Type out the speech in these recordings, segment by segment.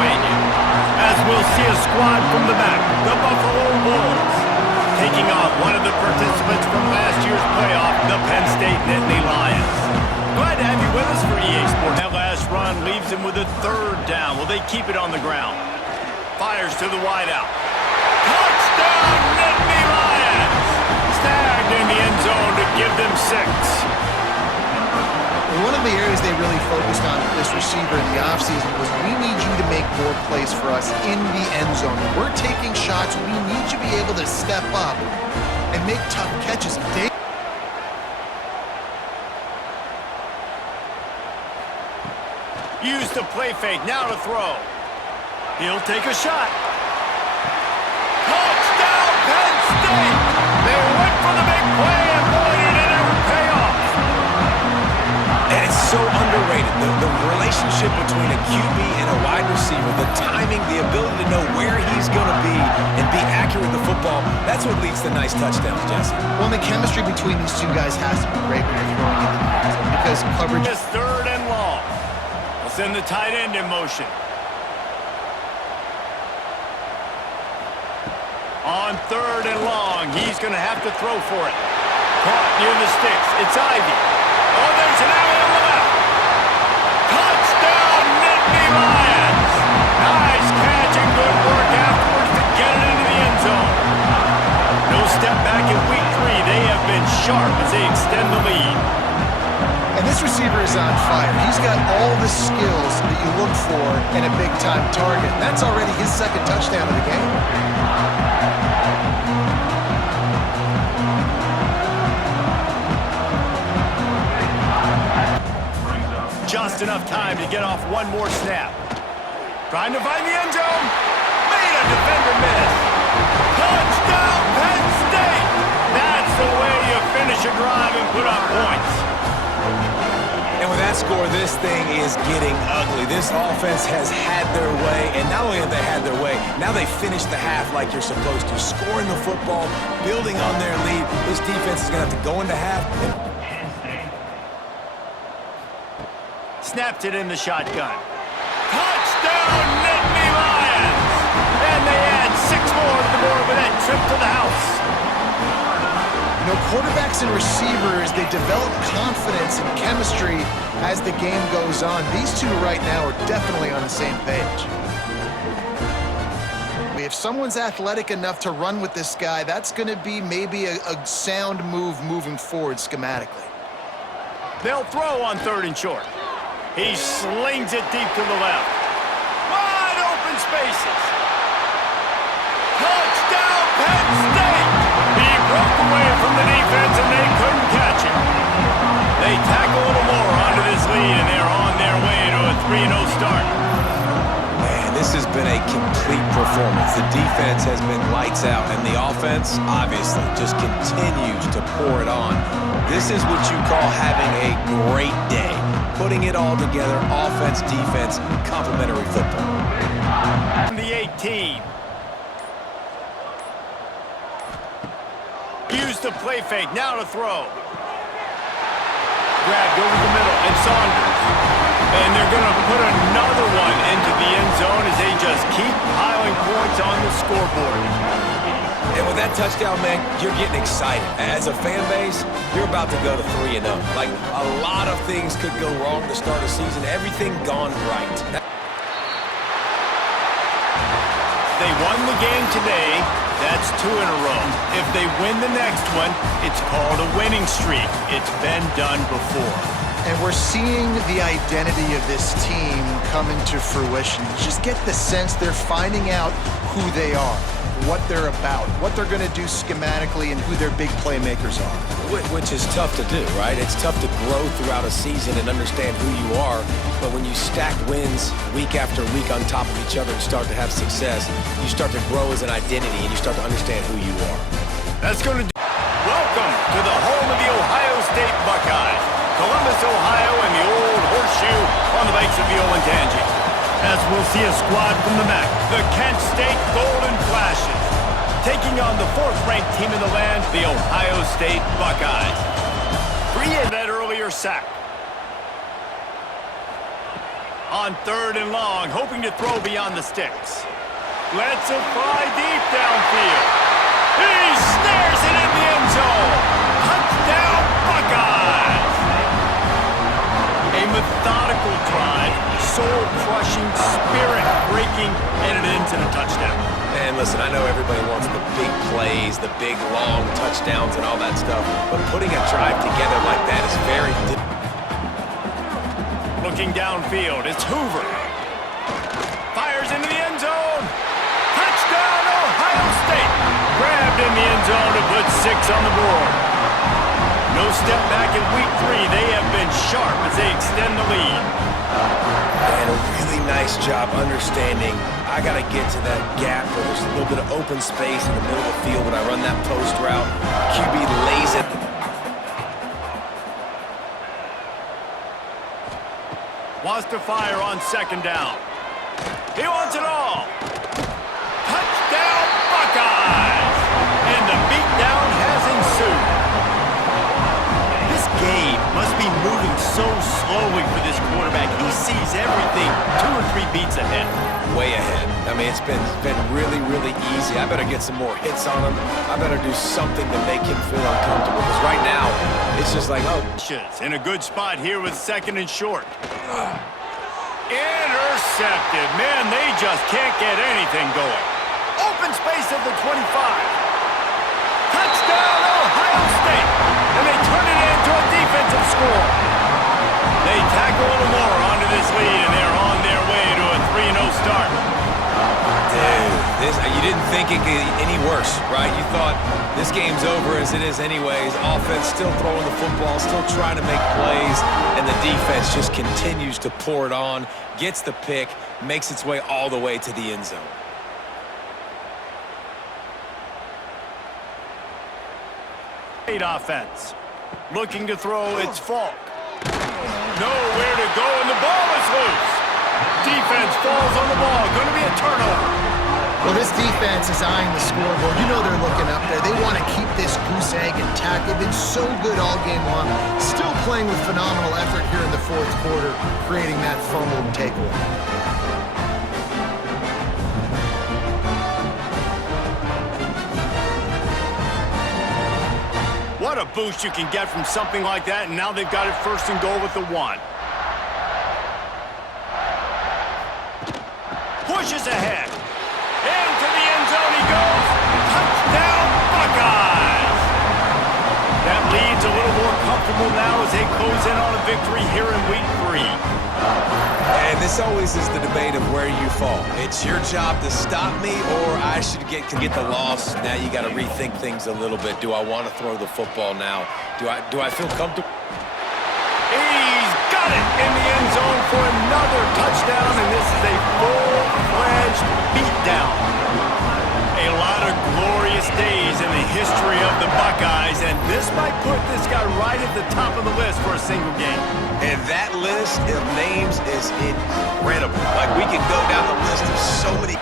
Pennsylvania. As we'll see a squad from the back, the Buffalo Bulls. Taking on one of the participants from last year's playoff, the Penn State Nittany Lions. Glad to have you with us for EA Sports. That last run leaves him with a third down. Will they keep it on the ground? Fires to the wideout. Touchdown, Nittany Lions! Snagged in the end zone to give them 6. One of the areas they really focused on with this receiver in the offseason was we need you to make more plays for us in the end zone. When we're taking shots, we need you to be able to step up and make tough catches. Use the play fake, now to throw. He'll take a shot. Touchdown, Penn State! They went for the big play, and boy, did it ever pay off. And it's so underrated, the relationship between a QB and a wide receiver, the timing, the ability to know where he's going to be and be accurate with the football, that's what leads to nice touchdowns, Jesse. Well, the chemistry between these two guys has to be great when you're throwing into the end zone because coverage... Just third and long. We'll send the tight end in motion. On third and long, he's going to have to throw for it. Caught near the sticks. It's Ivy. Oh, there's an alley on the left. Touchdown, Nittany Lions. Nice catch and good work afterwards to get it into the end zone. No step back in week 3. They have been sharp as they extend the lead. And this receiver is on fire. He's got all the skills that you look for in a big-time target. And that's already his second touchdown of the game. Just enough time to get off one more snap. Trying to find the end zone. Made a defender miss. Touchdown, Penn State! That's the way you finish a drive and put up points. And with that score, this thing is getting ugly. This offense has had their way, and not only have they had their way, now they finish the half like you're supposed to. Scoring the football, building on their lead. This defense is going to have to go into half and snapped it in the shotgun. Touchdown, Nittany Lions! And they add 6 more to the board with that trip to the house. You know, quarterbacks and receivers, they develop confidence and chemistry as the game goes on. These two right now are definitely on the same page. If someone's athletic enough to run with this guy, that's going to be maybe a sound move moving forward schematically. They'll throw on third and short. He slings it deep to the left. Wide open spaces. Touchdown, Penn State! He broke away from the defense and they couldn't catch him. They tack a little more onto this lead and they're on their way to a 3-0 start. man, this has been a complete performance. The defense has been lights out and the offense obviously just continues to pour it on. This is what you call having a great day. Putting it all together, offense, defense, complementary football. The 18. Use the play fake, now to throw. Grabbed over the middle, and Saunders. And they're going to put another one into the end zone as they just keep piling points on the scoreboard. And with that touchdown, man, you're getting excited. As a fan base, you're about to go to 3-0. Like, a lot of things could go wrong to start a season. Everything gone right. They won the game today. That's 2 in a row. If they win the next one, it's called a winning streak. It's been done before. And we're seeing the identity of this team come into fruition. You just get the sense they're finding out who they are, what they're about, what they're going to do schematically, and who their big playmakers are. Which is tough to do, right? It's tough to grow throughout a season and understand who you are. But when you stack wins week after week on top of each other and start to have success, you start to grow as an identity and you start to understand who you are. That's going to do. Welcome to the home of the Ohio State Buckeyes. Columbus, Ohio, and the old horseshoe on the banks of the Olentangy. As we'll see a squad from the MAC, the Kent State Golden Flashes, taking on the 4th-ranked team in the land, the Ohio State Buckeyes. 3 in that earlier sack. On 3rd and long, hoping to throw beyond the sticks. Lets it fly deep downfield. He snares it in the end zone. Touchdown, Buckeyes! A methodical drive, soul-crushing, spirit-breaking, and it ends in a touchdown. And listen, I know everybody wants the big plays, the big, long touchdowns and all that stuff, but putting a drive together like that is very difficult. Looking downfield, it's Hoover. Fires into the end zone. Touchdown, Ohio State. Grabbed in the end zone to put 6 on the board. No step back in week 3. They have been sharp as they extend the lead. And a really nice job understanding I got to get to that gap where there's a little bit of open space in the middle of the field when I run that post route. QB lays it. Wants to fire on 2nd down. He wants it all. Touchdown, Buckeyes! And the beatdown has ensued. This game must be moving so slowly for this quarterback. He sees everything 2 or 3 beats ahead. Way ahead. I mean, it's been really, really easy. I better get some more hits on him. I better do something to make him feel uncomfortable. Because right now, it's just like, oh. In a good spot here with 2nd and short. Intercepted. Man, they just can't get anything going. Open space at the 25. Touchdown, Ohio State. And they turn it into a defensive score. They tack a little more onto this lead, and they're on their way to a 3-0 start. Dude, you didn't think it could get any worse, right? You thought this game's over as it is anyways. Offense still throwing the football, still trying to make plays, and the defense just continues to pour it on, gets the pick, makes its way all the way to the end zone. Offense. Looking to throw, it's Falk. Nowhere to go, and the ball is loose. Defense falls on the ball. Going to be a turnover. Well, this defense is eyeing the scoreboard. You know they're looking up there. They want to keep this goose egg intact. They've been so good all game long. Still playing with phenomenal effort here in the 4th quarter, creating that fumble and takeaway. What a boost you can get from something like that, and now they've got it 1st and goal with the 1. Pushes ahead. Into the end zone he goes. Touchdown, Buckeyes! That lead's a little more comfortable now as they close in on a victory here in week 3. And this always is the debate of where you fall. It's your job to stop me, or I should get the loss. Now you got to rethink things a little bit. Do I want to throw the football now? Do I feel comfortable? He's got it in the end zone for another touchdown, and this is a full-fledged beatdown. A lot of glorious days in the history of the Buckeyes, and this might put this guy right at the top of the list for a single game. And that list of names is incredible. Like, we can go down the list of so many.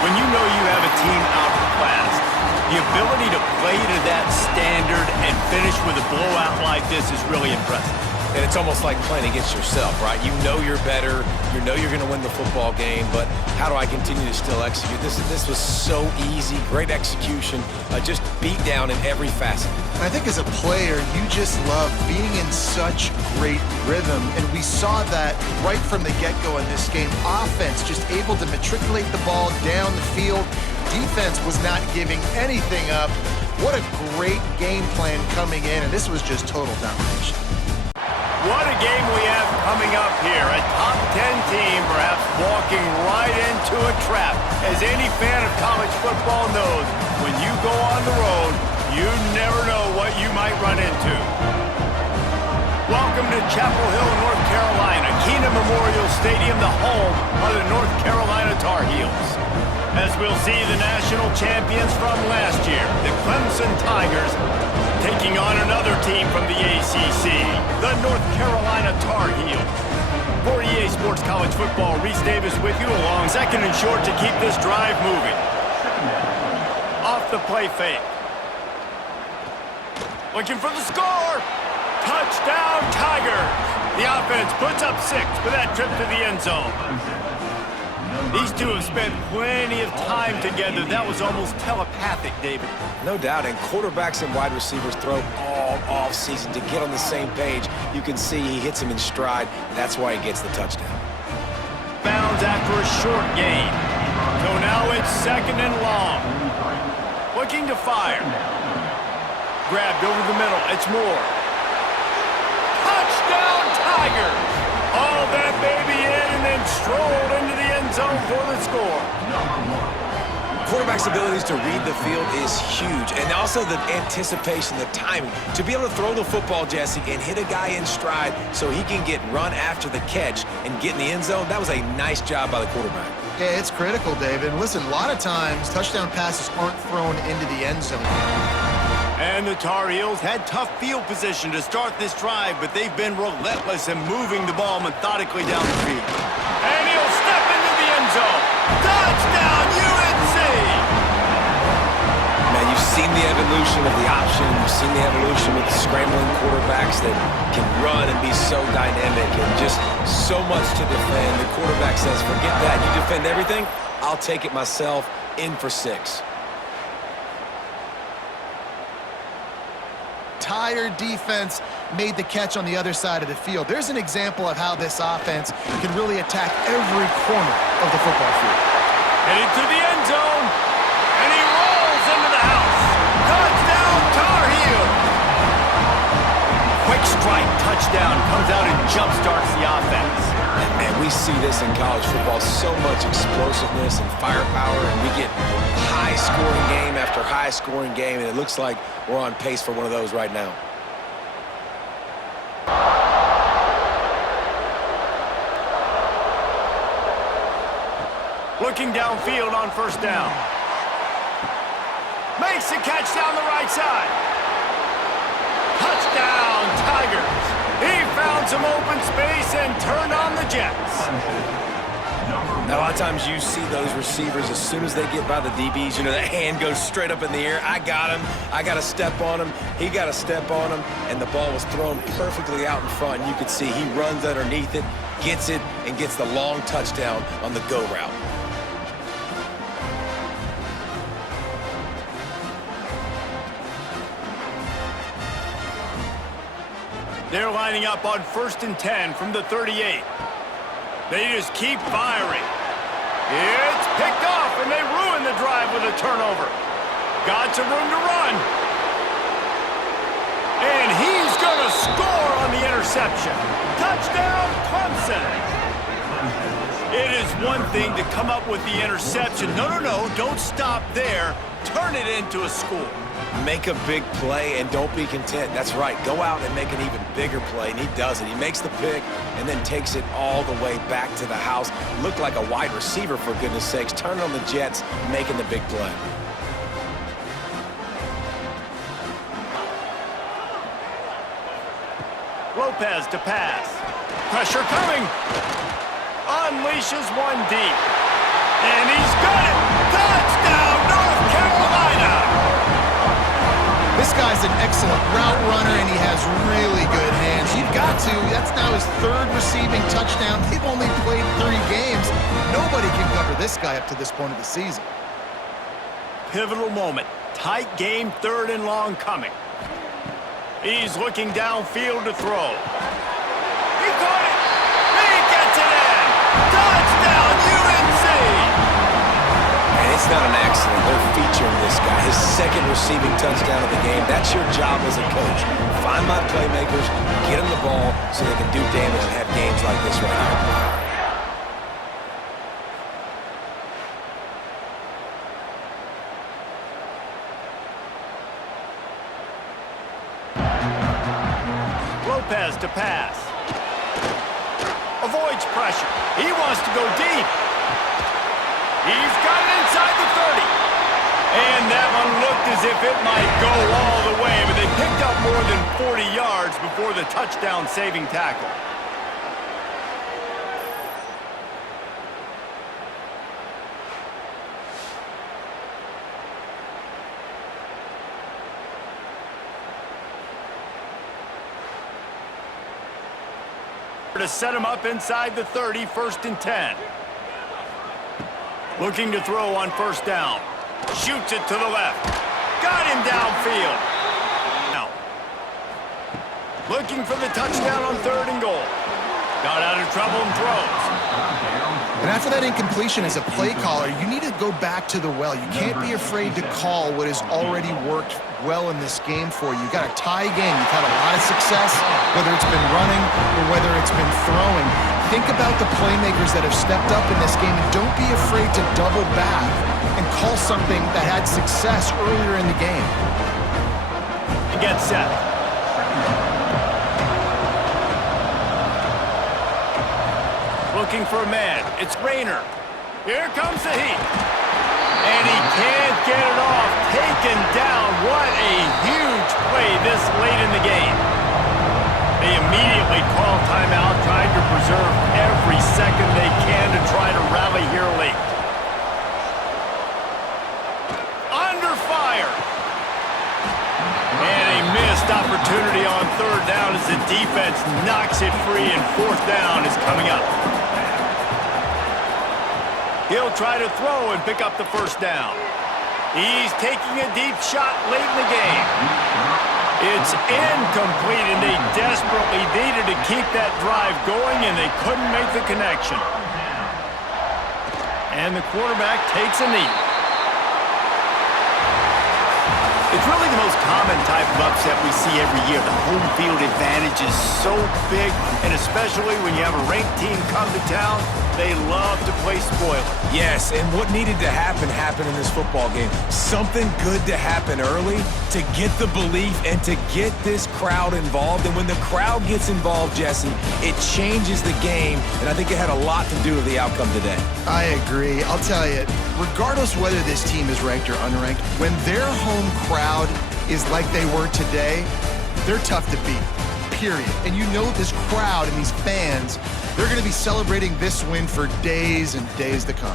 When you know you have a team outclassed, the ability to play to that standard and finish with a blowout like this is really impressive. And it's almost like playing against yourself, right? You know you're better. You know you're going to win the football game, but how do I continue to still execute? This was so easy. Great execution. Just beat down in every facet. I think as a player, you just love being in such great rhythm, and we saw that right from the get-go in this game. Offense just able to matriculate the ball down the field. Defense was not giving anything up. What a great game plan coming in, and this was just total domination. What a game we have coming up here. A top 10 team perhaps walking right into a trap. As any fan of college football knows, when you go on the road, you never know what you might run into. Welcome to Chapel Hill, North Carolina, Keenan Memorial Stadium, the home of the North Carolina Tar Heels. As we'll see the national champions from last year, the Clemson Tigers, taking on another team from the ACC, the North Carolina Tar Heels. For EA Sports College Football, Reese Davis with you along 2nd and short to keep this drive moving. Off the play fake. Looking for the score. Touchdown, Tigers! The offense puts up 6 with that trip to the end zone. These two have spent plenty of time together. That was almost telepathic, David. No doubt, and quarterbacks and wide receivers throw all off-season to get on the same page. You can see he hits him in stride. That's why he gets the touchdown. Bounds after a short gain. So now it's 2nd and long. Looking to fire. Grabbed over the middle. It's Moore. Touchdown, Tigers! All that baby in and then strolled into the end zone for the score. Quarterback's abilities to read the field is huge, and also the anticipation, the timing. To be able to throw the football, Jesse, and hit a guy in stride so he can get run after the catch and get in the end zone, that was a nice job by the quarterback. Yeah, it's critical, David. And listen, a lot of times touchdown passes aren't thrown into the end zone. And the Tar Heels had tough field position to start this drive, but they've been relentless in moving the ball methodically down the field. And he'll step into the end zone. Touchdown, UNC! Man, you've seen the evolution of the option. You've seen the evolution with the scrambling quarterbacks that can run and be so dynamic and just so much to defend. The quarterback says, forget that. You defend everything, I'll take it myself. In for 6. Entire defense made the catch on the other side of the field. There's an example of how this offense can really attack every corner of the football field. Headed to the end zone, and he rolls into the house. Touchdown, Tar Heels! Quick strike touchdown comes out and jump-starts the offense. And man, we see this in college football, so much explosiveness and firepower, and we get high-scoring game after high-scoring game, and it looks like we're on pace for one of those right now. Looking downfield on 1st down. Makes the catch down the right side. Touchdown, Tigers! He found some open space and turned on the Jets. Now, a lot of times you see those receivers, as soon as they get by the DBs, you know, that hand goes straight up in the air. I got him. I got to step on him. He got to step on him. And the ball was thrown perfectly out in front. And you could see he runs underneath it, gets it, and gets the long touchdown on the go route. They're lining up on 1st and 10 from the 38. They just keep firing. It's picked off, and they ruin the drive with a turnover. Got some room to run. And he's going to score on the interception. Touchdown, Clemson. It is one thing to come up with the interception. No, don't stop there. Turn it into a score. Make a big play and don't be content. That's right. Go out and make an even bigger play, and he does it. He makes the pick and then takes it all the way back to the house. Looked like a wide receiver, for goodness sakes. Turning on the Jets, making the big play. Lopez to pass. Pressure coming. Unleashes one deep. And he's got it. Touchdown, North Carolina. This guy's an excellent route runner, and he has really good hands. You've got to. That's now his 3rd receiving touchdown. They've only played 3 games. Nobody can cover this guy up to this point of the season. Pivotal moment. Tight game, 3rd and long coming. He's looking downfield to throw. He caught it. He gets it in. Touchdown, UNC. And it's not an accident. They're featuring this guy. His 2nd receiving touchdown of the game. That's your job as a coach. Find my playmakers, get them the ball so they can do damage and have games like this right here. Lopez to pass. Avoids pressure. He wants to go deep. He's got it inside the 30. And that one looked as if it might go all the way, but they picked up more than 40 yards before the touchdown-saving tackle. To set him up inside the 30, 1st and 10. Looking to throw on 1st down. Shoots it to the left. Got him downfield. Now, looking for the touchdown on 3rd and goal. Got out of trouble and throws. And after that incompletion as a play caller, you need to go back to the well. You can't be afraid to call what has already worked well in this game for you. You've got a tie game. You've had a lot of success, whether it's been running or whether it's been throwing. Think about the playmakers that have stepped up in this game, and don't be afraid to double back and call something that had success earlier in the game. And get set. Looking for a man. It's Rayner. Here comes the heat. And he can't get it off. Taken down. What a huge play this late in the game. They immediately call timeout, trying to preserve every second they can to try to rally here late. Under fire. And a missed opportunity on 3rd down as the defense knocks it free, and 4th down is coming up. He'll try to throw and pick up the 1st down. He's taking a deep shot late in the game. It's incomplete, and they desperately needed to keep that drive going, and they couldn't make the connection. And the quarterback takes a knee. It's really the most common type of upset we see every year. The home field advantage is so big, and especially when you have a ranked team come to town, they love to play spoiler. Yes, and what needed to happen happened in this football game. Something good to happen early to get the belief and to get this crowd involved. And when the crowd gets involved, Jesse, it changes the game, and I think it had a lot to do with the outcome today. I agree. I'll tell you, regardless whether this team is ranked or unranked, when their home crowd is like they were today, they're tough to beat, period. And you know this crowd and these fans, they're going to be celebrating this win for days and days to come.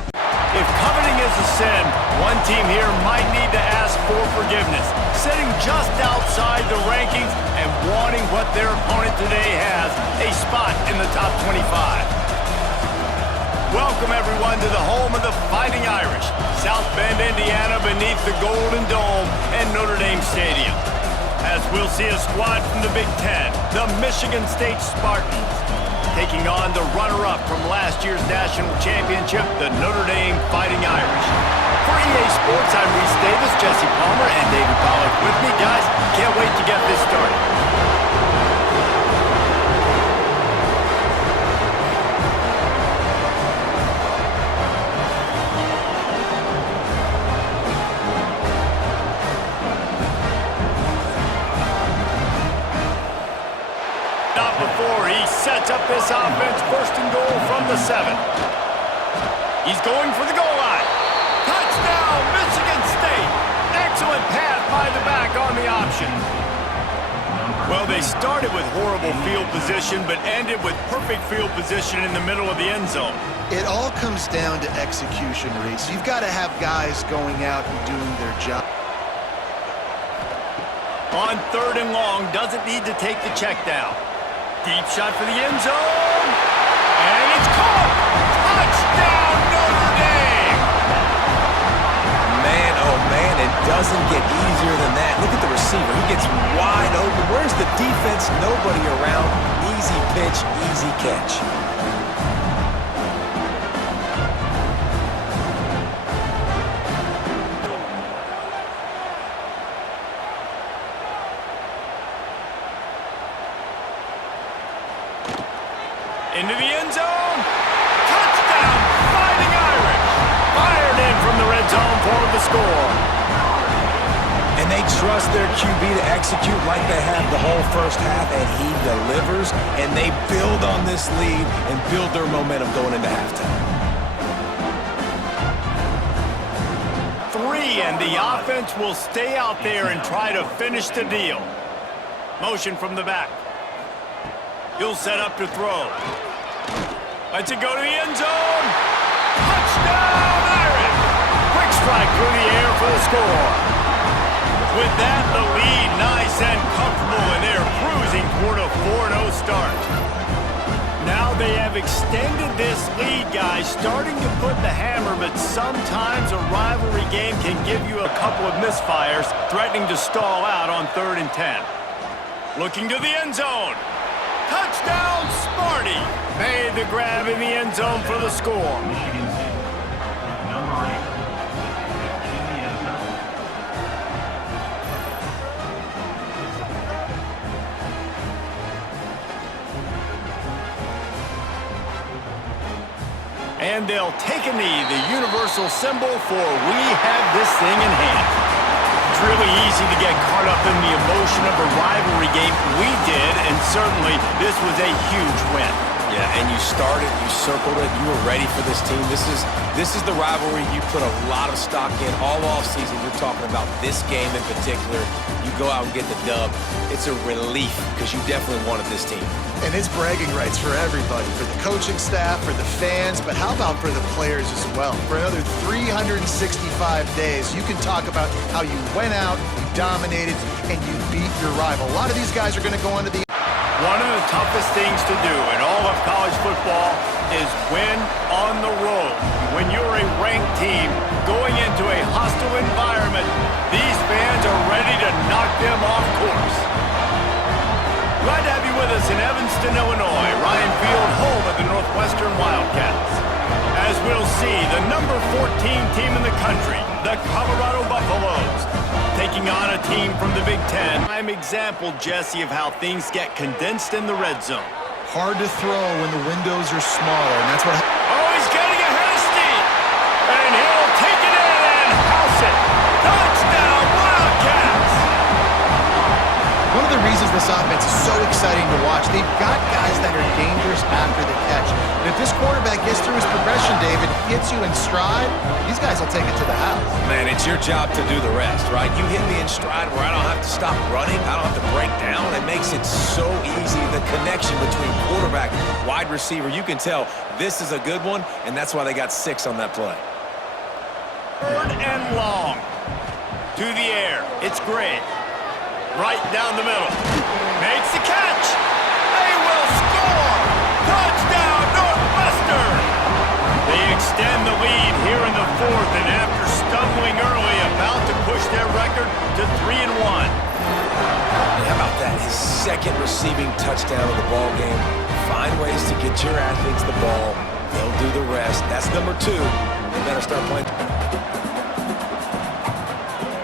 If coveting is a sin, one team here might need to ask for forgiveness, sitting just outside the rankings and wanting what their opponent today has, a spot in the top 25. Welcome, everyone, to the home of the Fighting Irish, South Bend, Indiana, beneath the Golden Dome and Notre Dame Stadium. As we'll see a squad from the Big Ten, the Michigan State Spartans, taking on the runner-up from last year's national championship, the Notre Dame Fighting Irish. For EA Sports, I'm Reese Davis, Jesse Palmer, and David Pollack with me. Guys, can't wait to get this started. Sets up this offense, 1st and goal from the 7. He's going for the goal line. Touchdown, Michigan State. Excellent pass by the back on the option. Well, they started with horrible field position, but ended with perfect field position in the middle of the end zone. It all comes down to execution, Reese. You've got to have guys going out and doing their job. On 3rd and long, doesn't need to take the check down. Deep shot for the end zone. And it's caught. Touchdown, Notre Dame. Man, oh man, it doesn't get easier than that. Look at the receiver. He gets wide open. Where's the defense? Nobody around. Easy pitch, easy catch. Into the end zone. Touchdown, Fighting Irish. Fired in from the red zone for the score. And they trust their QB to execute like they have the whole first half, and he delivers, and they build on this lead and build their momentum going into halftime. 3, and the offense will stay out there and try to finish the deal. Motion from the back. He'll set up to throw. Lets it go to the end zone. Touchdown, Irish! Quick strike through the air for the score. With that, the lead nice and comfortable, and they're cruising toward a 4-0 start. Now starting to put the hammer, but sometimes a rivalry game can give you a couple of misfires, threatening to stall out on 3rd and 10. Looking to the end zone. Touchdown, Sparty! Made the grab in the end zone for the score. And they'll take a knee, the universal symbol for we have this thing in hand. It's really easy to get caught up in the emotion of a rivalry game. We did, and certainly this was a huge win. Yeah, and you started, you circled it, you were ready for this team. This is the rivalry you put a lot of stock in all offseason. You're talking about this game in particular. You go out and get the dub. It's a relief because you definitely wanted this team. And it's bragging rights for everybody, for the coaching staff, for the fans, but how about for the players as well? For another 365 days, you can talk about how you went out, you dominated, and you beat your rival. A lot of these guys are going to go on to the... One of the toughest things to do in all of college football is win on the road. When you're a ranked team going into a hostile environment, these fans are ready to knock them off course. Glad to have you with us in Evanston, Illinois. Ryan Field, home of the Northwestern Wildcats. As we'll see, the number 14 team in the country, the Colorado Buffaloes, taking on a team from the Big Ten. Prime example, Jesse, of how things get condensed in the red zone. Hard to throw when the windows are smaller, and that's what... Oh, he's getting ahead of steam! And he'll take it in and house it! Touchdown, Wildcats! One of the reasons this offense is so exciting to watch, they've got guys that are dangerous after the catch. And if this quarterback gets through his progression, David, hits you in stride, these guys will take it to the house. Man, it's your job to do the rest, right? You hit me in stride where I don't have to stop running. I don't have to break down. It makes it so easy. The connection between quarterback, wide receiver, you can tell this is a good one, and that's why they got 6 on that play. 3rd and long. To the air. It's Gray. Right down the middle. Makes the catch. They will score. Touchdown, Northwestern. They extend the lead here in the 4th, and after stumbling early, about to push their record to 3-1. How about that? His 2nd receiving touchdown of the ball game. Find ways to get your athletes the ball. They'll do the rest. That's number 2. They better start playing.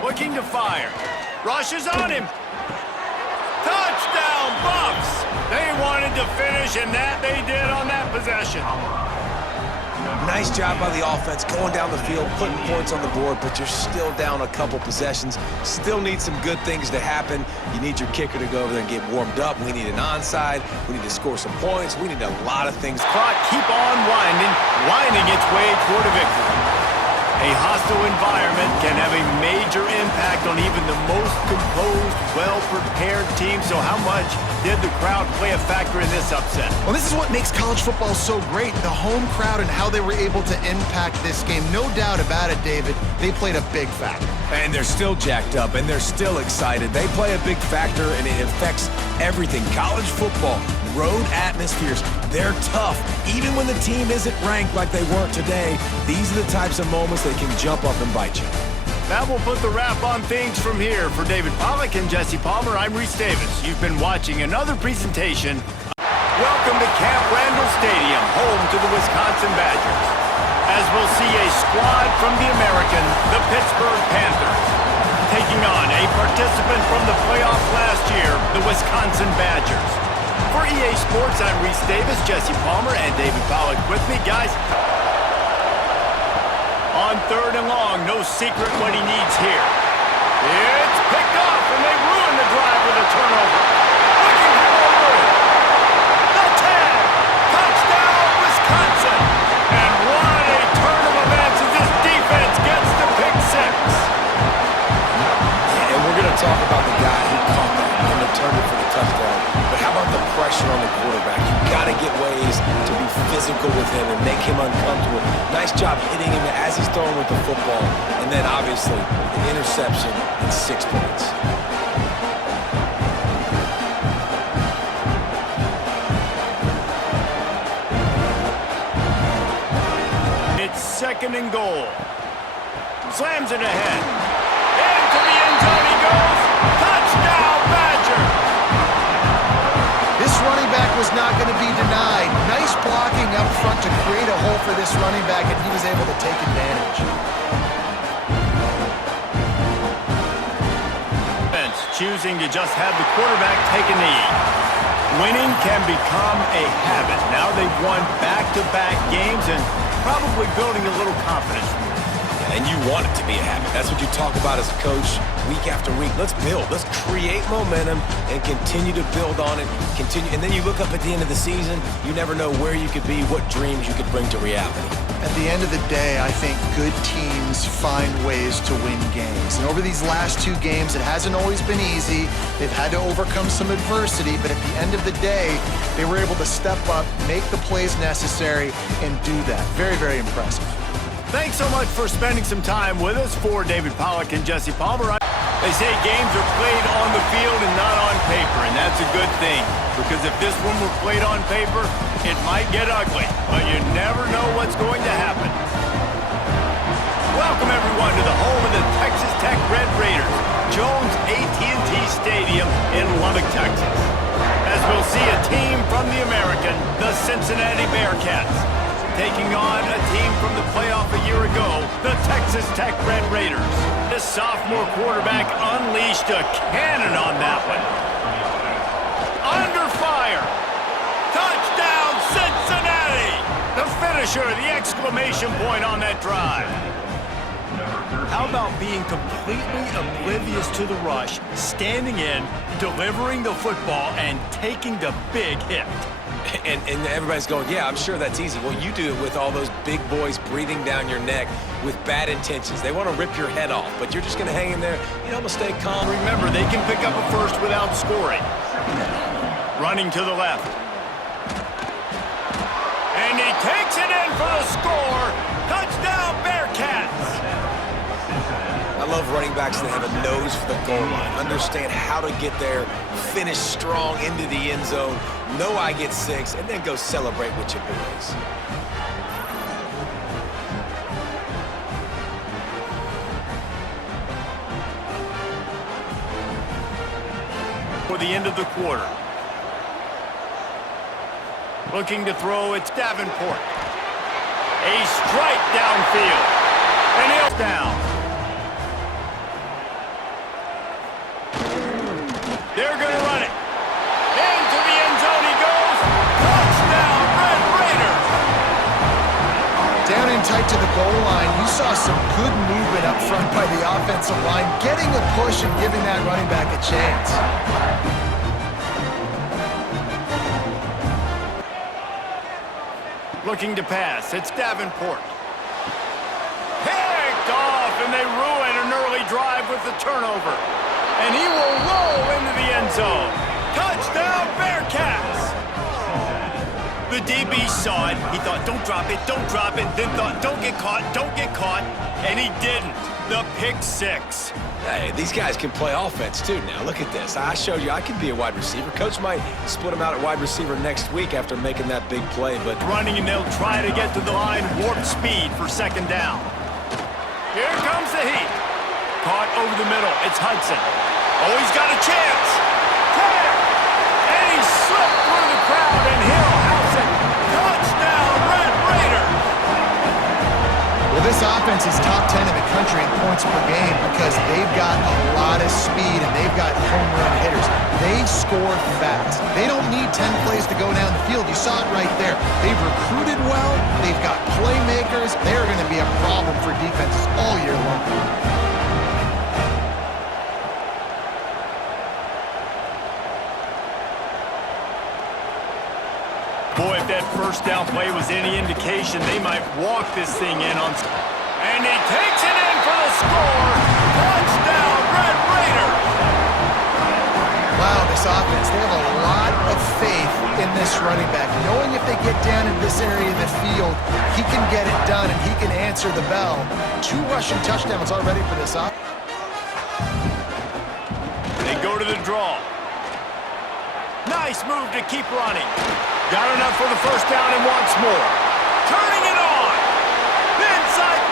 Looking to fire. Rushes on him. Touchdown, Buffs! They wanted to finish, and that they did on that possession. Nice job by the offense going down the field, putting points on the board, but you're still down a couple possessions. Still need some good things to happen. You need your kicker to go over there and get warmed up. We need an onside. We need to score some points. We need a lot of things. Clock keep on winding its way toward a victory. A hostile environment can have a major impact on even the most composed, well-prepared team. So how much did the crowd play a factor in this upset? Well, this is what makes college football so great, the home crowd and how they were able to impact this game. No doubt about it, David. They played a big factor. And they're still jacked up, and they're still excited. They play a big factor, and it affects everything. College football, road atmospheres, they're tough. Even when the team isn't ranked like they weren't today, these are the types of moments that can jump up and bite you. That will put the wrap on things from here. For David Pollack and Jesse Palmer, I'm Reese Davis. You've been watching another presentation. Welcome to Camp Randall Stadium, home to the Wisconsin Badgers. As we'll see a squad from the American, the Pittsburgh Panthers, taking on a participant from the playoffs last year, the Wisconsin Badgers. For EA Sports, I'm Reese Davis, Jesse Palmer, and David Pollack with me. Guys, on 3rd and long, no secret what he needs here. It's picked off, and they ruin the drive with a turnover. Looking for more room. The 10. Touchdown, Wisconsin. And what a turn of events as this defense gets the pick 6. Yeah, and we're going to talk about the guy who caught that and returned it for the touchdown. But how about the pressure on the quarterback? You got to get ways to be physical with him and make him uncomfortable. Nice job hitting him as he's throwing with the football. And then, obviously, the interception and 6 points. 2nd and goal. Slams it ahead. Into the end zone he goes. Touchdown, Badgers! This running back was not going to be denied. Nice blocking up front to create a hole for this running back, and he was able to take advantage. Choosing to just have the quarterback take a knee. Winning can become a habit. Now they've won back-to-back games and probably building a little confidence. And you want it to be a habit. That's what you talk about as a coach week after week. Let's build. Let's create momentum and continue to build on it. Continue, and then you look up at the end of the season, you never know where you could be, what dreams you could bring to reality. At the end of the day, I think good teams find ways to win games. And over these last 2 games, it hasn't always been easy. They've had to overcome some adversity, but at the end of the day, they were able to step up, make the plays necessary, and do that. Very, very impressive. Thanks so much for spending some time with us. For David Pollack and Jesse Palmer, they say games are played on the field and not on paper, and that's a good thing. Because if this one were played on paper, it might get ugly, but you never know what's going to happen. Welcome, everyone, to the home of the Texas Tech Red Raiders, Jones AT&T Stadium in Lubbock, Texas. As we'll see a team from the American, the Cincinnati Bearcats, taking on a team from the playoff a year ago, the Texas Tech Red Raiders. This sophomore quarterback unleashed a cannon on that one. Under fire. Touchdown, Cincinnati! The finisher, the exclamation point on that drive. How about being completely oblivious to the rush, standing in, delivering the football, and taking the big hit? And everybody's going, yeah, I'm sure that's easy. Well, you do it with all those big boys breathing down your neck with bad intentions. They want to rip your head off, but you're just going to hang in there. You know, stay calm. Remember, they can pick up a first without scoring. Running to the left. And he takes it in for the score. Touchdown, Bearcats! I love running backs that have a nose for the goal line. Understand how to get there, finish strong into the end zone, know I get 6, and then go celebrate with your boys. For the end of the quarter. Looking to throw, it's Davenport. A strike downfield. And he'll down. They're going to run it. Into the end zone he goes. Touchdown, Red Raiders. Down in tight to the goal line, you saw some good movement up front by the offensive line, getting a push and giving that running back a chance. Looking to pass, it's Davenport. Picked off, and they ruin an early drive with the turnover. And he will roll into the end zone. Touchdown, Bearcats! The DB saw it. He thought, don't drop it, then thought, don't get caught, and he didn't. The pick 6. Hey, these guys can play offense, too, now. Look at this. I showed you I can be a wide receiver. Coach might split him out at wide receiver next week after making that big play, but... Running, and they'll try to get to the line, warp speed for 2nd down. Here comes the heat. Caught over the middle, it's Hudson. Oh, he's got a chance. And he slipped through the crowd, and he'll house it. Touchdown, Red Raiders! Well, this offense is top 10 in the country in points per game because they've got a lot of speed and they've got home run hitters. They score fast. They don't need 10 plays to go down the field. You saw it right there. They've recruited well. They've got playmakers. They're going to be a problem for defenses all year long. Boy, if that first down play was any indication, they might walk this thing in on... And he takes it in for the score. Touchdown, Red Raiders! Wow, this offense, they have a lot of faith in this running back. Knowing if they get down in this area of the field, he can get it done and he can answer the bell. 2 rushing touchdowns already for this offense. They go to the draw. Nice move to keep running. Got enough for the first down and wants more. Turning it on. Inside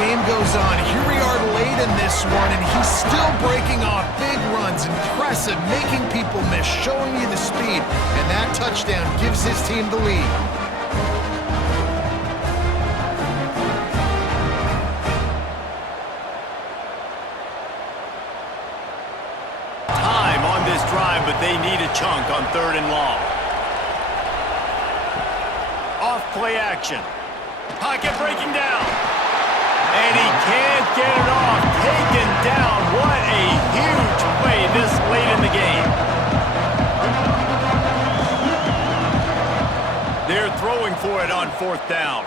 game goes on, here we are late in this one, and he's still breaking off big runs, impressive, making people miss, showing you the speed, and that touchdown gives his team the lead. Time on this drive, but they need a chunk on 3rd and long. Off play action. Pocket breaking down. And he can't get it off. Taken down. What a huge play this late in the game. They're throwing for it on 4th down.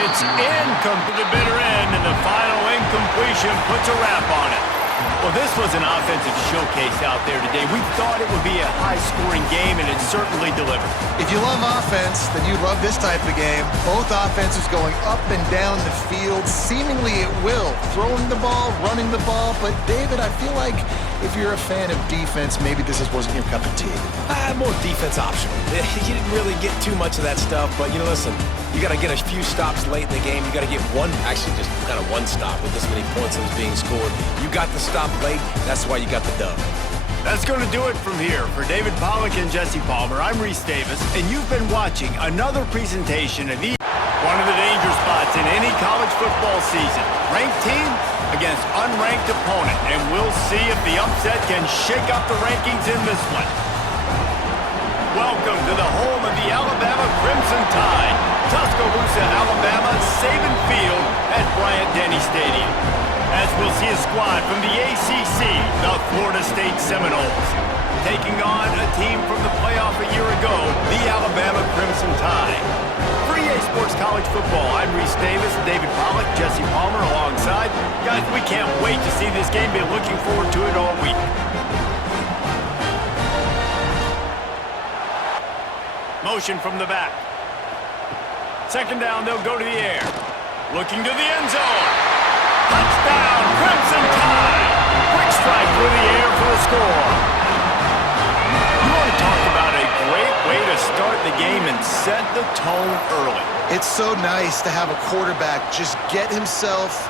It's incomplete to the bitter end, and the final incompletion puts a wrap on it. Well, this was an offensive showcase out there today. We thought it would be a high-scoring game, and it certainly delivered. If you love offense, then you love this type of game. Both offenses going up and down the field, seemingly at will, throwing the ball, running the ball. But, David, I feel like if you're a fan of defense, maybe this wasn't your cup of tea. More defense optional. You didn't really get too much of that stuff, but, listen, you got to get a few stops late in the game. You got to get actually just kind of one stop with this many points that was being scored. You got the stop late. That's why you got the dub. That's going to do it from here. For David Pollack and Jesse Palmer, I'm Reese Davis, and you've been watching another presentation of one of the danger spots in any college football season. Ranked team against unranked opponent, and we'll see if the upset can shake up the rankings in this one. Welcome to the home of the Alabama Crimson Tide, Tuscaloosa, Alabama, Saban Field at Bryant-Denny Stadium. As we'll see a squad from the ACC, the Florida State Seminoles, taking on a team from the playoff a year ago, the Alabama Crimson Tide. For EA Sports College Football, I'm Reese Davis, David Pollack, Jesse Palmer alongside. Guys, we can't wait to see this game. Been looking forward to it all week. Motion from the back. 2nd down, they'll go to the air. Looking to the end zone. Touchdown, Crimson Tide. Quick strike through the air for the score. You want to talk about a great way to start the game and set the tone early. It's so nice to have a quarterback just get himself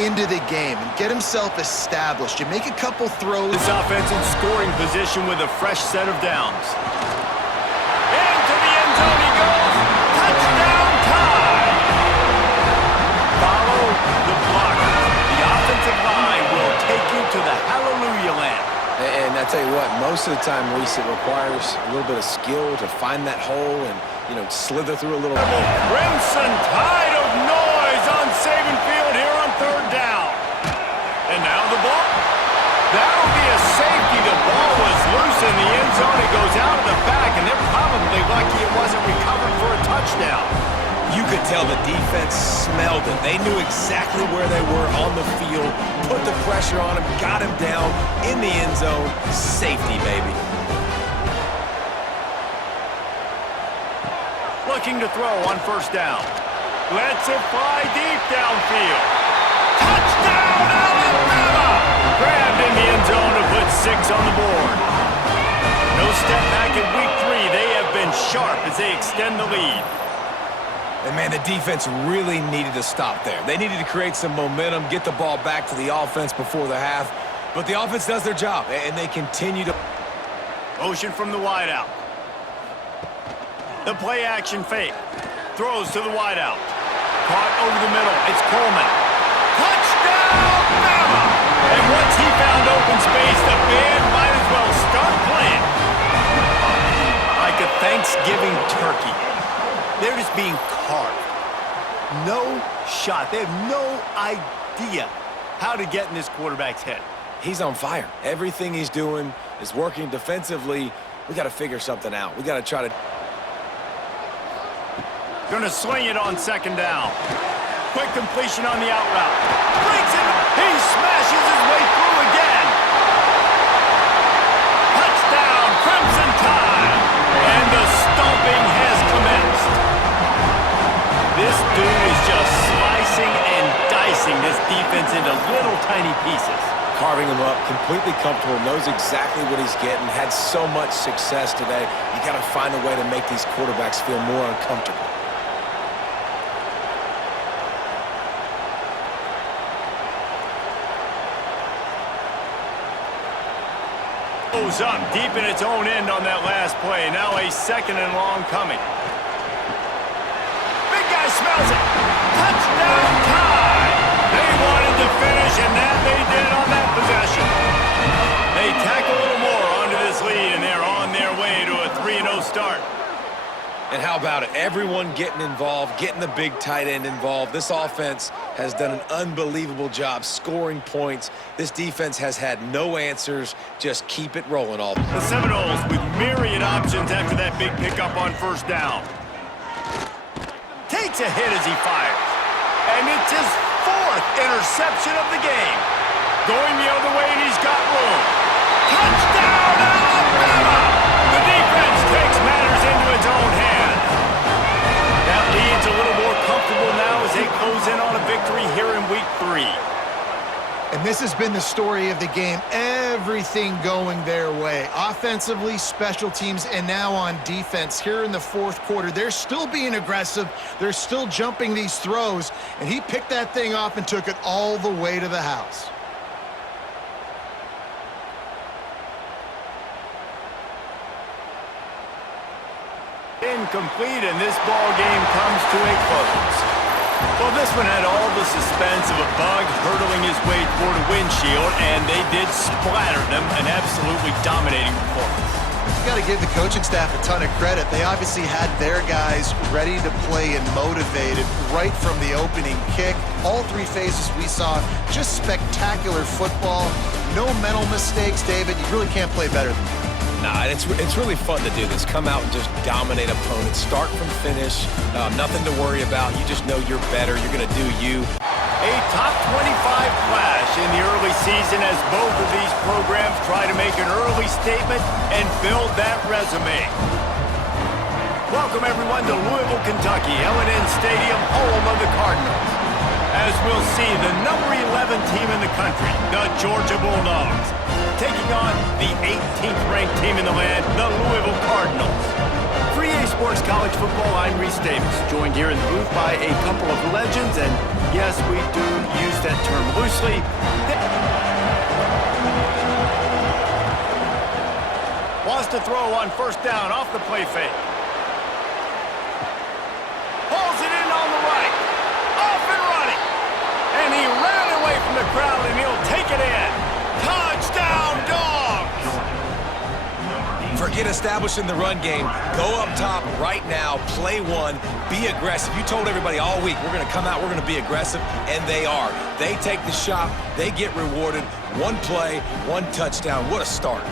into the game and get himself established. You make a couple throws. This offense in scoring position with a fresh set of downs. Into the end zone he goes. Touchdown Tide. Follow the blocker. The offensive line will take you to the hallelujah land. And I tell you what, most of the time, Reese, it requires a little bit of skill to find that hole and, slither through a little. Crimson Tide of noise on Saban Field here on 3rd down. And now the ball. That'll be a safety. The ball was loose in the end zone. It goes out of the back, and they're probably lucky it wasn't recovered for a touchdown. You could tell the defense smelled it. They knew exactly where they were on the field, put the pressure on him, got him down in the end zone. Safety, baby. Looking to throw on 1st down. Lets it fly deep downfield. Touchdown, Alabama! Grabbed in the end zone to put 6 on the board. No step back in week 3. They have been sharp as they extend the lead. And, man, the defense really needed to stop there. They needed to create some momentum, get the ball back to the offense before the half. But the offense does their job, and they continue to. Motion from the wideout. The play action fake. Throws to the wideout. Caught over the middle. It's Coleman. Touchdown, Bama! And once he found open space, the band might as well start playing. Like a Thanksgiving turkey. They're just being carved. No shot. They have no idea how to get in this quarterback's head. He's on fire. Everything he's doing is working defensively. We got to figure something out. We got to try to. Gonna swing it on 2nd down. Quick completion on the out route. Breaks it. He smashes his way through again. Touchdown, Crimson Tide. And the stomping has commenced. This dude is just slicing and dicing this defense into little tiny pieces. Carving him up, completely comfortable, knows exactly what he's getting, had so much success today. You got to find a way to make these quarterbacks feel more uncomfortable. goes up deep in its own end on that last play. Now a second and long coming. Big guy smells it. Touchdown tie. They wanted to finish, and that they did on that possession. They tack a little more onto this lead, and they're on their way to a 3-0 start. And how about it? Everyone getting involved, getting the big tight end involved. This offense has done an unbelievable job scoring points. This defense has had no answers. Just keep it rolling all. The Seminoles with myriad options after that big pickup on first down. Takes a hit as he fires. And it's his 4th interception of the game. Going the other way, and he's got room. Touchdown, Alabama! The defense takes matters into its own hands. That lead's a little more comfortable now as they close in on a victory here in week 3. And this has been the story of the game. Everything going their way. Offensively, special teams, and now on defense. Here in the 4th quarter, they're still being aggressive. They're still jumping these throws. And he picked that thing off and took it all the way to the house. Incomplete, and this ball game comes to a close. Well, this one had all the suspense of a bug hurtling his way toward a windshield, and they did splatter them, an absolutely dominating performance. You got to give the coaching staff a ton of credit. They obviously had their guys ready to play and motivated right from the opening kick. All 3 phases we saw, just spectacular football. No mental mistakes, David. You really can't play better than that. Nah, it's really fun to do this. Come out and just dominate opponents. Start from finish. Nothing to worry about. You just know you're better. You're going to do you. A top 25 clash in the early season as both of these programs try to make an early statement and build that resume. Welcome, everyone, to Louisville, Kentucky, L&N Stadium, home of the Cardinals. As we'll see, the number 11 team in the country, the Georgia Bulldogs, taking on the 18th ranked team in the land, the Louisville Cardinals. For EA Sports College Football, I'm Reese Davis, joined here in the booth by a couple of legends, and yes, we do use that term loosely. Wants to throw on first down off the play fake. Pulls it in on the right. Off and running. And he ran away from the crowd, and he'll take it in. Touchdown, Dogs! Forget establishing the run game. Go up top right now. Play one. Be aggressive. You told everybody all week, we're going to come out, we're going to be aggressive, and they are. They take the shot. They get rewarded. 1 play, 1 touchdown. What a start.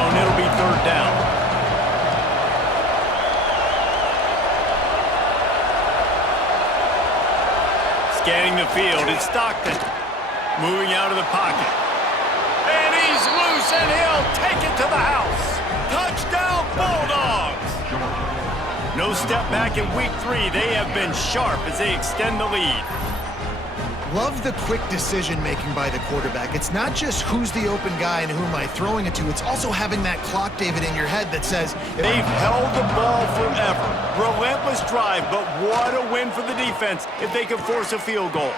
It'll be 3rd down. Scanning the field, it's Stockton. Moving out of the pocket. And he's loose, and he'll take it to the house. Touchdown, Bulldogs! No step back in week 3. They have been sharp as they extend the lead. Love the quick decision-making by the quarterback. It's not just who's the open guy and who am I throwing it to. It's also having that clock, David, in your head that says... They've held the ball forever. Relentless drive, but what a win for the defense if they can force a field goal.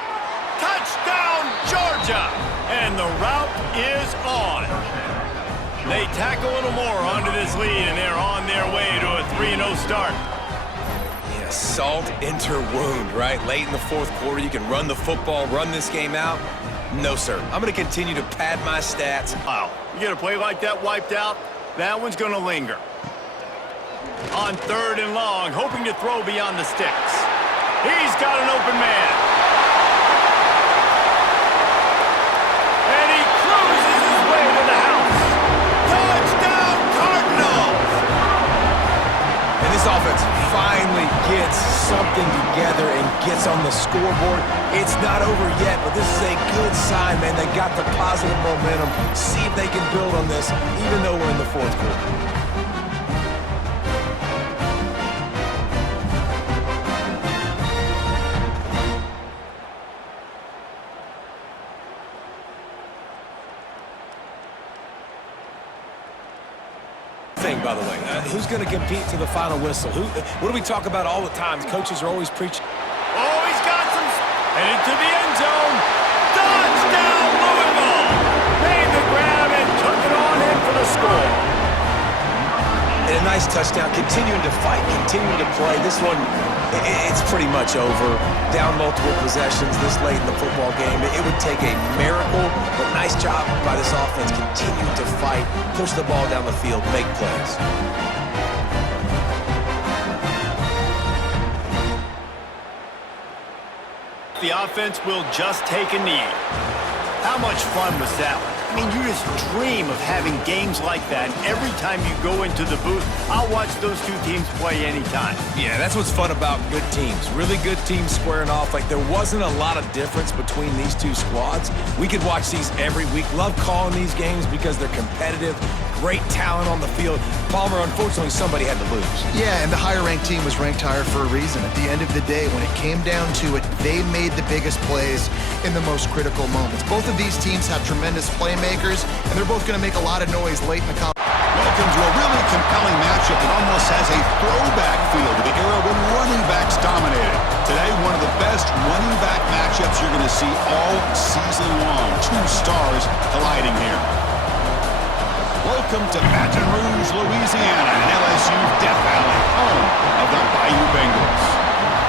Touchdown, Georgia! And the route is on. They tack a little more onto this lead, and they're on their way to a 3-0 start. Salt enter wound, right? Late in the 4th quarter, you can run the football, run this game out. No, sir. I'm going to continue to pad my stats. Wow. You get a play like that wiped out, that one's going to linger. On 3rd and long, hoping to throw beyond the sticks. He's got an open man. And he cruises his way to the house. Touchdown, Cardinals! And this offense finally gets something together and gets on the scoreboard. It's not over yet, but this is a good sign, man. They got the positive momentum. See if they can build on this, even though we're in the 4th quarter. by the way. Who's going to compete to the final whistle? What do we talk about all the time? Coaches are always preaching. Oh, he's got some. Headed to the end zone. Touchdown, Louisville. Made the grab and took it on in for the score. And a nice touchdown, continuing to fight, continuing to play. This one, it's pretty much over. Down multiple possessions this late in the football game. It would take a miracle, but nice job by this offense. Continue to fight, push the ball down the field, make plays. The offense will just take a knee. How much fun was that one? I mean, you just dream of having games like that. Every time you go into the booth, I'll watch those two teams play anytime. Yeah, that's what's fun about good teams. Really good teams squaring off. Like, there wasn't a lot of difference between these two squads. We could watch these every week. Love calling these games because they're competitive. Great talent on the field. Palmer, unfortunately, somebody had to lose. Yeah, and the higher-ranked team was ranked higher for a reason. At the end of the day, when it came down to it, they made the biggest plays in the most critical moments. Both of these teams have tremendous playmakers, and they're both going to make a lot of noise late in the Welcome to a really compelling matchup that almost has a throwback feel to the era when running backs dominated. Today, one of the best running back matchups you're going to see all season long. Two stars colliding here. Welcome to Baton Rouge, Louisiana, and LSU Death Valley, home of the Bayou Bengals.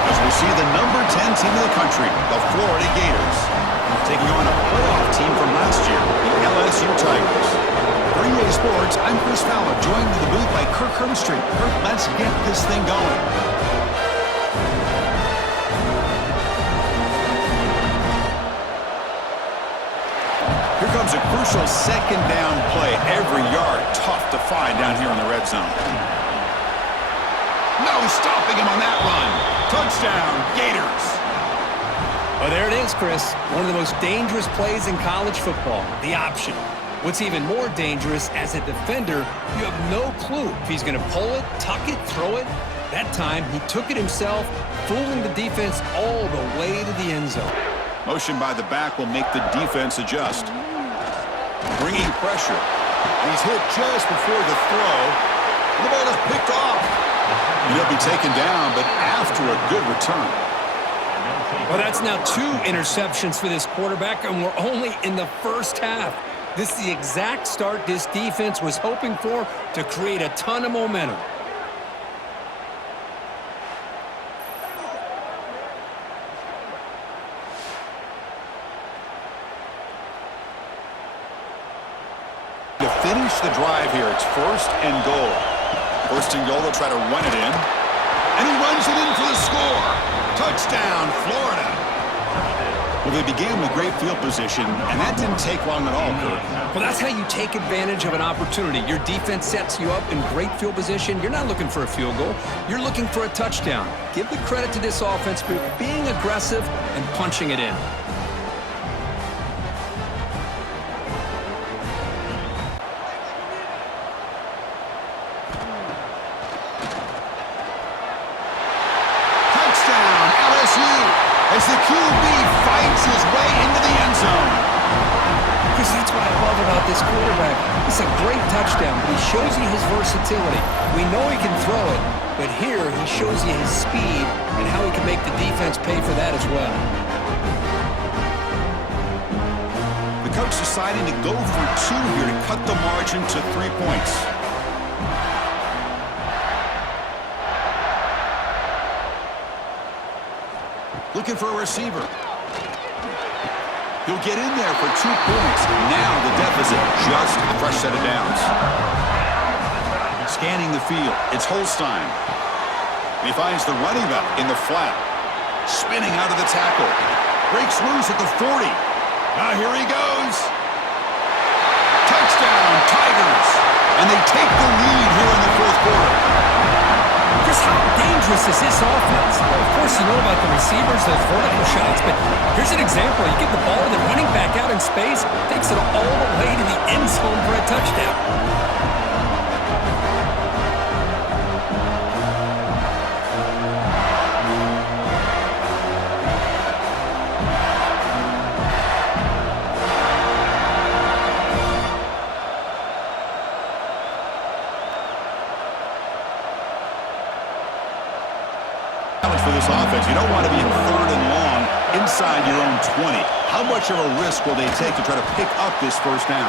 As we see the number 10 team in the country, the Florida Gators, taking on a playoff team from last year, the LSU Tigers. For EA Sports, I'm Chris Fowler, joined in the booth by Kirk Herbstreit. Kirk, let's get this thing going. Here comes a crucial second down play. Every yard tough to find down here in the red zone. No stopping him on that run. Touchdown, Gators. Well, there it is, Chris. One of the most dangerous plays in college football, the option. What's even more dangerous, as a defender, you have no clue if he's going to pull it, tuck it, throw it. That time, he took it himself, fooling the defense all the way to the end zone. Motion by the back will make the defense adjust. Bringing pressure. He's hit just before the throw. The ball is picked off. He'll be taken down, but after a good return. Well, that's now 2 interceptions for this quarterback, and we're only in the first half. This is the exact start this defense was hoping for to create a ton of momentum. To finish the drive here, it's 1st and goal. 1st and goal, they'll try to run it in. And he runs it in for the score. Touchdown, Florida. Well, they began with great field position, and that didn't take long at all, Kirk. Well, that's how you take advantage of an opportunity. Your defense sets you up in great field position. You're not looking for a field goal. You're looking for a touchdown. Give the credit to this offense for being aggressive and punching it in. As the QB fights his way into the end zone. Because that's what I love about this quarterback. It's a great touchdown, but he shows you his versatility. We know he can throw it, but here he shows you his speed and how he can make the defense pay for that as well. The coach deciding to go for 2 here to cut the margin to 3 points. Looking for a receiver. He'll get in there for 2 points. Now the deficit, just a fresh set of downs. Scanning the field, it's Holstein. He finds the running back in the flat. Spinning out of the tackle. Breaks loose at the 40. Now here he goes. Touchdown, Tigers. And they take the lead here in the 4th quarter. Chris, how dangerous is this offense? Well, of course, you know about the receivers, those vertical shots, but here's an example. You get the ball to the running back out in space, takes it all the way to the end zone for a touchdown. this offense, you don't want to be in 3rd and long inside your own 20. How much of a risk will they take to try to pick up this first down?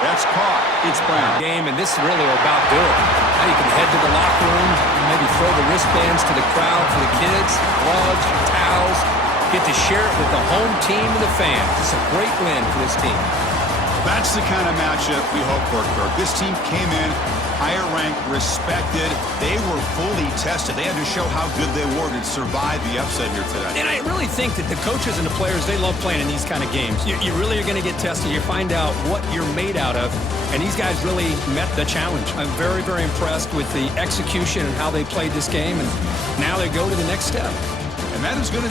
That's caught. It's Brown. Game, and this is really about doing it. Now you can head to the locker room and maybe throw the wristbands to the crowd for the kids, gloves, towels. Get to share it with the home team and the fans. It's a great win for this team. That's the kind of matchup we hope for, Kirk. This team came in higher ranked, respected. They were fully tested. They had to show how good they were to survive the upset here today. And I really think that the coaches and the players, they love playing in these kind of games. You really are going to get tested. You find out what you're made out of. And these guys really met the challenge. I'm very, very impressed with the execution and how they played this game. And now they go to the next step. And that is going to